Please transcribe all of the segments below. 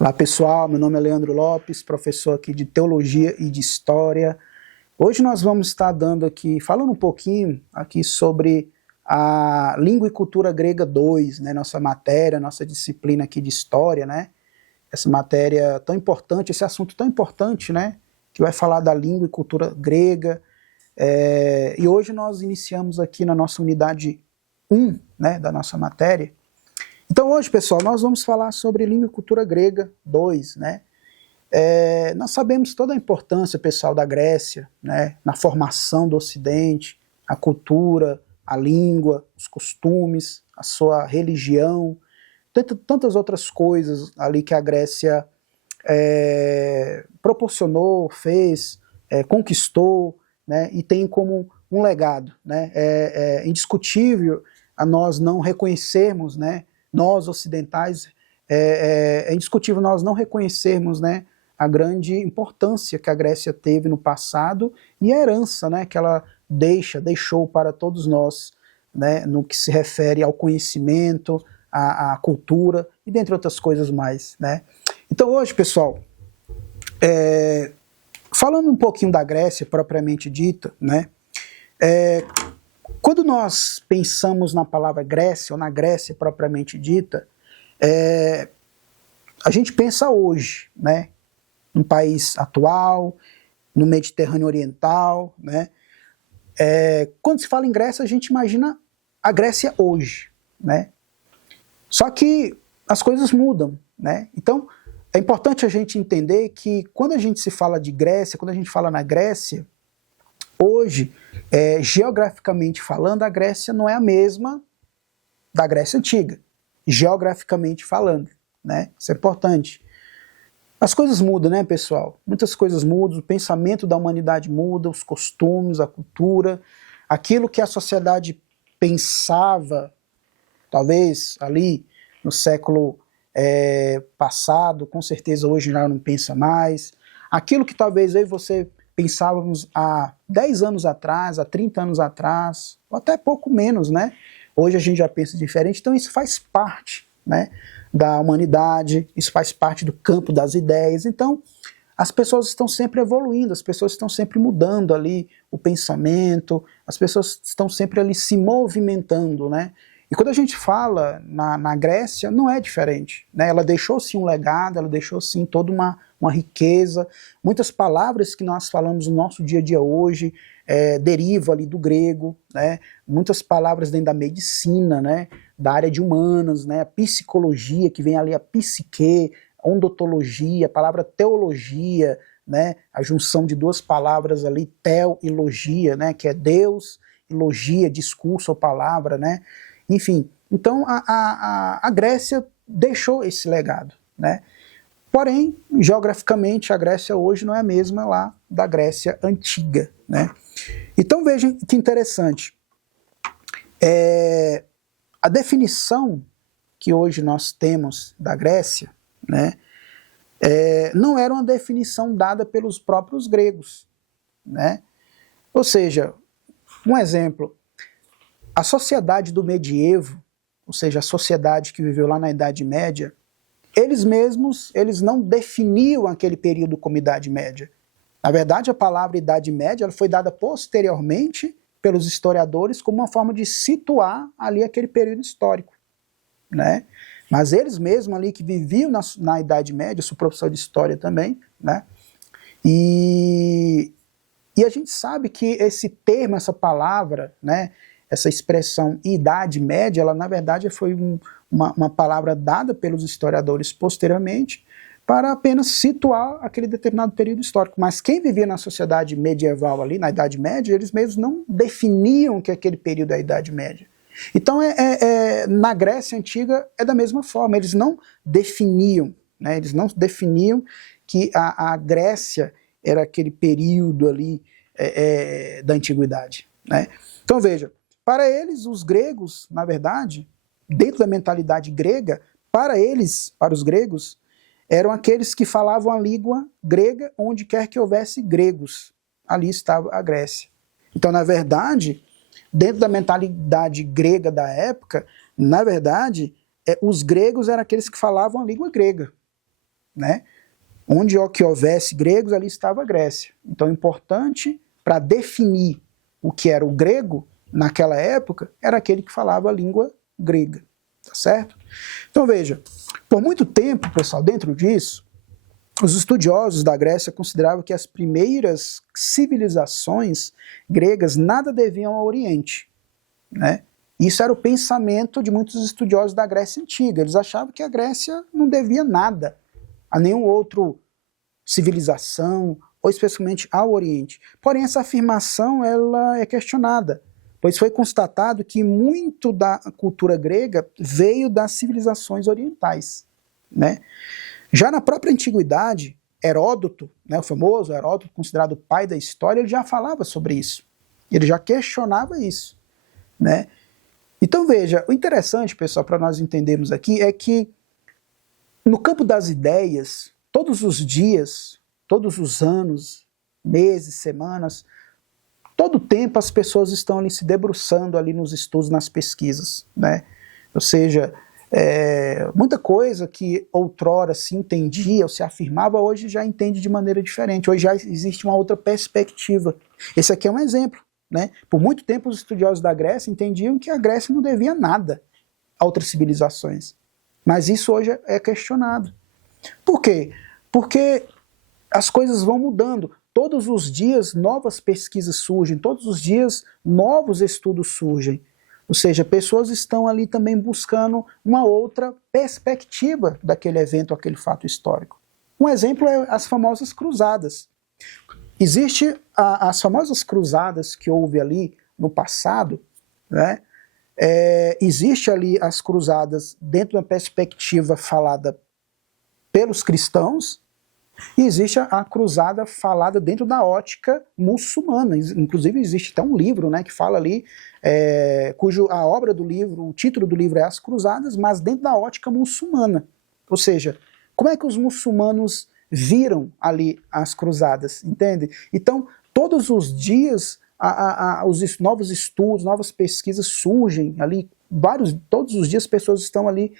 Olá pessoal, meu nome é Leandro Lopes, professor aqui de Teologia e de História. Hoje nós vamos estar falando um pouquinho aqui sobre a Língua e Cultura Grega 2, né, nossa matéria, nossa disciplina aqui de História, né? Essa matéria tão importante, esse assunto tão importante, né? Que vai falar da língua e cultura grega. E hoje nós iniciamos aqui na nossa unidade 1, né, da nossa matéria. Então hoje, pessoal, nós vamos falar sobre língua e cultura grega 2, né? Nós sabemos toda a importância, pessoal, da Grécia, né, na formação do Ocidente, a cultura, a língua, os costumes, a sua religião, tantas outras coisas ali que a Grécia proporcionou, fez, conquistou, né, e tem como um legado, né? É indiscutível a nós não reconhecermos, né, nós ocidentais, é indiscutível nós não reconhecermos, né, a grande importância que a Grécia teve no passado e a herança, né, que ela deixou para todos nós, né, no que se refere ao conhecimento, à cultura e dentre outras coisas mais, né. Então hoje, pessoal, falando um pouquinho da Grécia propriamente dita, né, quando nós pensamos na palavra Grécia, ou na Grécia propriamente dita, a gente pensa hoje, né, num país atual, no Mediterrâneo Oriental, né? Quando se fala em Grécia, a gente imagina a Grécia hoje, né? Só que as coisas mudam, né? Então, é importante a gente entender que quando a gente se fala de Grécia, quando a gente fala na Grécia, hoje, geograficamente falando, a Grécia não é a mesma da Grécia Antiga, geograficamente falando, né? Isso é importante. As coisas mudam, né, pessoal? Muitas coisas mudam, o pensamento da humanidade muda, os costumes, a cultura, aquilo que a sociedade pensava, talvez ali no século passado, com certeza hoje já não pensa mais, aquilo que talvez eu e você pensávamos há 10 anos atrás, há 30 anos atrás, ou até pouco menos, né? Hoje a gente já pensa diferente, então isso faz parte, né, da humanidade, isso faz parte do campo das ideias. Então as pessoas estão sempre evoluindo, as pessoas estão sempre mudando ali o pensamento, as pessoas estão sempre ali se movimentando, né? E quando a gente fala na Grécia, não é diferente, né? Ela deixou sim um legado, ela deixou sim toda uma riqueza, muitas palavras que nós falamos no nosso dia a dia hoje derivam ali do grego, né? Muitas palavras dentro da medicina, né, da área de humanas, né, a psicologia, que vem ali a psique, a odontologia, a palavra teologia, né, a junção de duas palavras ali, tel e logia, né, que é Deus, e logia, discurso ou palavra, né, enfim. Então a Grécia deixou esse legado, né. Porém, geograficamente, a Grécia hoje não é a mesma lá da Grécia antiga, né. Então vejam que interessante, a definição que hoje nós temos da Grécia, né, não era uma definição dada pelos próprios gregos, né? Ou seja, um exemplo, a sociedade do medievo, ou seja, a sociedade que viveu lá na Idade Média, eles mesmos, eles não definiam aquele período como Idade Média. Na verdade, a palavra Idade Média ela foi dada posteriormente pelos historiadores como uma forma de situar ali aquele período histórico, né? Mas eles mesmos ali que viviam na Idade Média, sou professor de História também, né? E a gente sabe que esse termo, essa palavra, né, essa expressão Idade Média, ela na verdade foi uma palavra dada pelos historiadores posteriormente para apenas situar aquele determinado período histórico. Mas quem vivia na sociedade medieval ali, na Idade Média, eles mesmos não definiam que aquele período é a Idade Média. Então, na Grécia Antiga é da mesma forma, eles não definiam, né, eles não definiam que a Grécia era aquele período ali da Antiguidade, né. Então veja, para eles, os gregos, na verdade, dentro da mentalidade grega, para eles, para os gregos, eram aqueles que falavam a língua grega onde quer que houvesse gregos. Ali estava a Grécia. Então, na verdade, dentro da mentalidade grega da época, na verdade, os gregos eram aqueles que falavam a língua grega. né? Onde que houvesse gregos, ali estava a Grécia. Então, importante para definir o que era o grego naquela época era aquele que falava a língua grega, tá certo? Então, veja, por muito tempo, pessoal, dentro disso, os estudiosos da Grécia consideravam que as primeiras civilizações gregas nada deviam ao Oriente, né? Isso era o pensamento de muitos estudiosos da Grécia Antiga. Eles achavam que a Grécia não devia nada a nenhum outro civilização, ou especialmente ao Oriente. Porém, essa afirmação ela é questionada, pois foi constatado que muito da cultura grega veio das civilizações orientais, né? Já na própria antiguidade, Heródoto, né, o famoso Heródoto, considerado o pai da história, ele já falava sobre isso. Ele já questionava isso, né? Então veja, o interessante, pessoal, para nós entendermos aqui, é que no campo das ideias, todos os dias, todos os anos, meses, semanas, todo o tempo as pessoas estão ali se debruçando ali nos estudos, nas pesquisas, né? Ou seja, muita coisa que outrora se entendia ou se afirmava, hoje já entende de maneira diferente, hoje já existe uma outra perspectiva. Esse aqui é um exemplo, né? Por muito tempo os estudiosos da Grécia entendiam que a Grécia não devia nada a outras civilizações, mas isso hoje é questionado. Por quê? Porque as coisas vão mudando. Todos os dias novas pesquisas surgem, todos os dias novos estudos surgem. Ou seja, pessoas estão ali também buscando uma outra perspectiva daquele evento, aquele fato histórico. Um exemplo é as famosas cruzadas. Existe as famosas cruzadas que houve ali no passado, né? Existe ali as cruzadas dentro da perspectiva falada pelos cristãos, e existe a cruzada falada dentro da ótica muçulmana. Inclusive existe até um livro, né, que fala ali, a obra do livro, o título do livro é As Cruzadas, mas dentro da ótica muçulmana. Ou seja, como é que os muçulmanos viram ali as cruzadas, entende? Então, todos os dias, os novos estudos, novas pesquisas surgem ali, todos os dias pessoas estão ali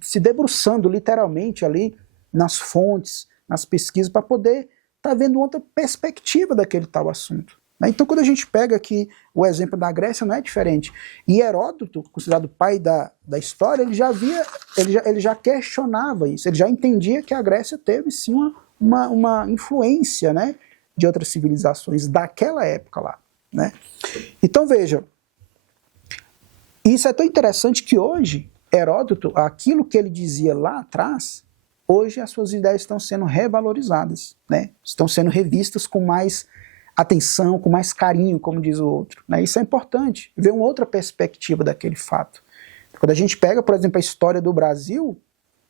se debruçando literalmente ali nas fontes, nas pesquisas, para poder estar vendo outra perspectiva daquele tal assunto. Então, quando a gente pega aqui o exemplo da Grécia, não é diferente. E Heródoto, considerado o pai da história, ele já questionava isso, ele já entendia que a Grécia teve sim uma influência, né, de outras civilizações daquela época lá, né? Então veja, isso é tão interessante que hoje, Heródoto, aquilo que ele dizia lá atrás, hoje as suas ideias estão sendo revalorizadas, né? Estão sendo revistas com mais atenção, com mais carinho, como diz o outro, né? Isso é importante, ver uma outra perspectiva daquele fato. Quando a gente pega, por exemplo, a história do Brasil,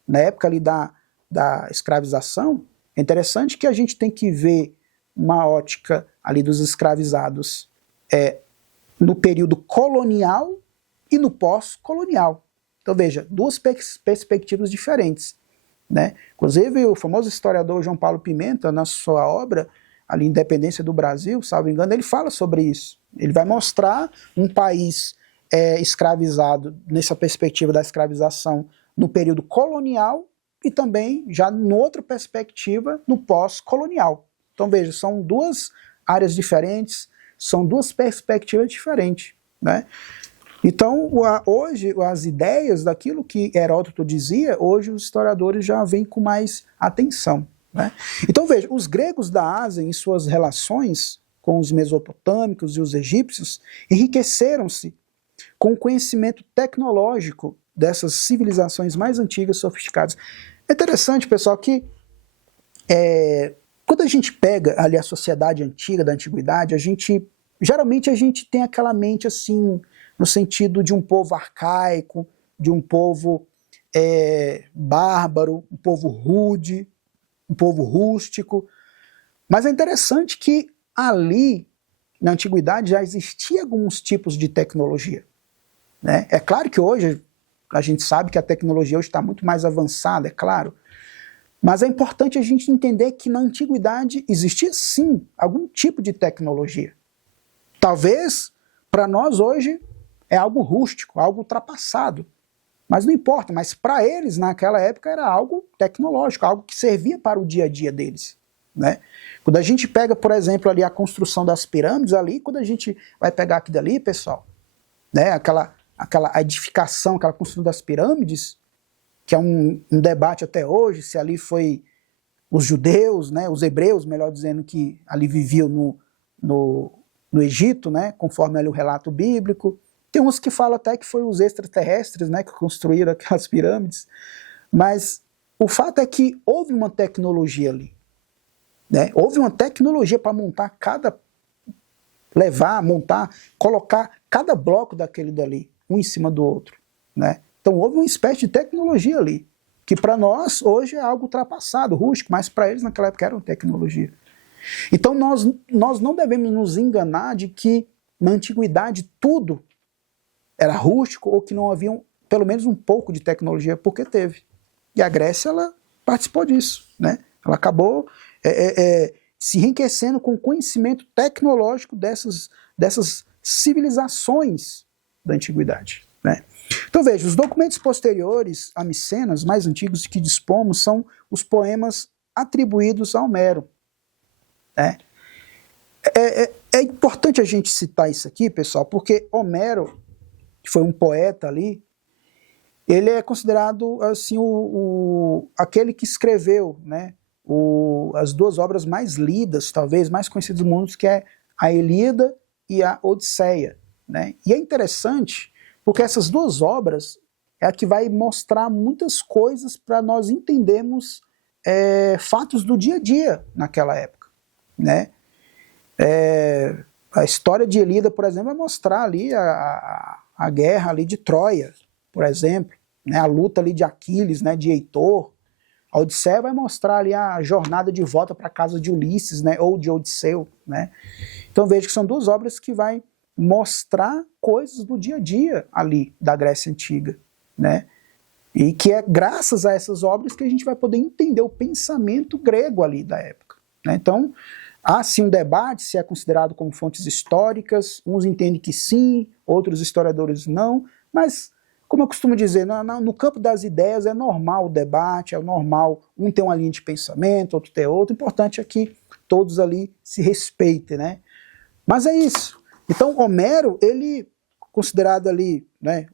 na época ali da escravização, é interessante que a gente tem que ver uma ótica ali dos escravizados no período colonial e no pós-colonial. Então veja, duas perspectivas diferentes, né? Inclusive o famoso historiador João Paulo Pimenta, na sua obra, ali Independência do Brasil, salvo engano, ele fala sobre isso. Ele vai mostrar um país escravizado, nessa perspectiva da escravização, no período colonial e também, já em outra perspectiva, no pós-colonial. Então veja, são duas áreas diferentes, são duas perspectivas diferentes, né? Então, hoje, as ideias daquilo que Heródoto dizia, hoje os historiadores já vêm com mais atenção, né? Então, veja, os gregos da Ásia, em suas relações com os mesopotâmicos e os egípcios, enriqueceram-se com o conhecimento tecnológico dessas civilizações mais antigas e sofisticadas. É interessante, pessoal, que quando a gente pega ali a sociedade antiga, da antiguidade, geralmente a gente tem aquela mente assim, no sentido de um povo arcaico, de um povo bárbaro, um povo rude, um povo rústico. Mas é interessante que ali, na antiguidade, já existia alguns tipos de tecnologia, né? É claro que hoje a gente sabe que a tecnologia hoje está muito mais avançada, é claro. Mas é importante a gente entender que na antiguidade existia sim algum tipo de tecnologia. Talvez para nós hoje é algo rústico, algo ultrapassado. Mas não importa, mas para eles, naquela época, era algo tecnológico, algo que servia para o dia a dia deles, né? Quando a gente pega, por exemplo, ali a construção das pirâmides, ali, quando a gente vai pegar aqui dali, pessoal, né, aquela edificação, aquela construção das pirâmides, que é um debate até hoje, se ali foi os judeus, né, os hebreus, melhor dizendo, que ali viviam no Egito, né, conforme ali o relato bíblico. Tem uns que falam até que foi os extraterrestres, né, que construíram aquelas pirâmides, mas o fato é que houve uma tecnologia ali, né? Houve uma tecnologia para montar montar, colocar cada bloco daquele dali, um em cima do outro, né? Então houve uma espécie de tecnologia ali, que para nós hoje é algo ultrapassado, rústico, mas para eles naquela época era uma tecnologia. Então nós não devemos nos enganar de que na antiguidade tudo era rústico ou que não havia pelo menos um pouco de tecnologia, porque teve. E a Grécia, ela participou disso, né? Ela acabou se enriquecendo com o conhecimento tecnológico dessas civilizações da antiguidade, né? Então veja, os documentos posteriores a Micenas, mais antigos que dispomos, são os poemas atribuídos a Homero, né? É importante a gente citar isso aqui, pessoal, porque Homero, que foi um poeta ali, ele é considerado assim aquele que escreveu, né, as duas obras mais lidas, talvez mais conhecidas do mundo, que é a Ilíada e a Odisseia, né? E é interessante porque essas duas obras é a que vai mostrar muitas coisas para nós entendermos fatos do dia a dia naquela época, né? A história de Ilíada, por exemplo, vai mostrar ali a guerra ali de Troia, por exemplo, né? A luta ali de Aquiles, né, de Heitor. A Odisseia vai mostrar ali a jornada de volta para a casa de Ulisses, né, ou de Odisseu, né? Então veja que são duas obras que vai mostrar coisas do dia a dia ali da Grécia Antiga, né? E que é graças a essas obras que a gente vai poder entender o pensamento grego ali da época, né? Então, há sim um debate se é considerado como fontes históricas, uns entendem que sim, outros historiadores não, mas, como eu costumo dizer, no campo das ideias é normal o debate, é normal um ter uma linha de pensamento, outro ter outra, o importante é que todos ali se respeitem, né? Mas é isso. Então, Homero, ele, considerado ali, né,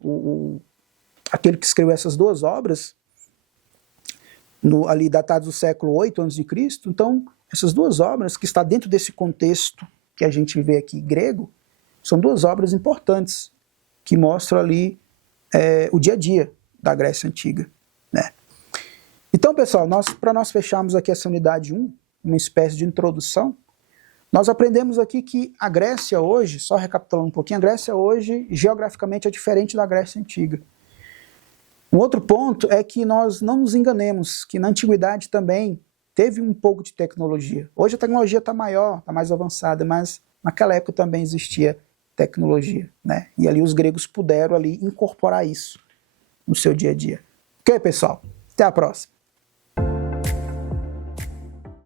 aquele que escreveu essas duas obras, ali datados do século 8 a.C., então, essas duas obras, que está dentro desse contexto que a gente vê aqui grego, são duas obras importantes, que mostram ali o dia a dia da Grécia Antiga, né? Então, pessoal, para nós fecharmos aqui essa unidade 1, uma espécie de introdução, nós aprendemos aqui que a Grécia hoje, só recapitulando um pouquinho, a Grécia hoje, geograficamente, é diferente da Grécia Antiga. Um outro ponto é que nós não nos enganemos, que na Antiguidade também teve um pouco de tecnologia. Hoje a tecnologia está maior, está mais avançada, mas naquela época também existia tecnologia, né? E ali os gregos puderam ali incorporar isso no seu dia a dia. Ok, pessoal? Até a próxima.